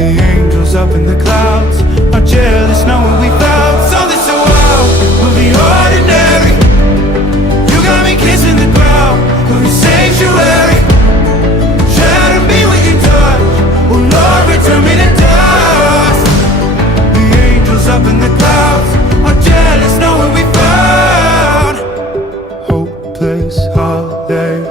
The angels up in the clouds are jealous knowing we found something so wild. We'll be ordinary. You got me kissing the ground. We'll be sanctuary. Shatter me with your touch. Oh Lord, return me to dust. The angels up in the clouds are jealous knowing we found hopeless holiday.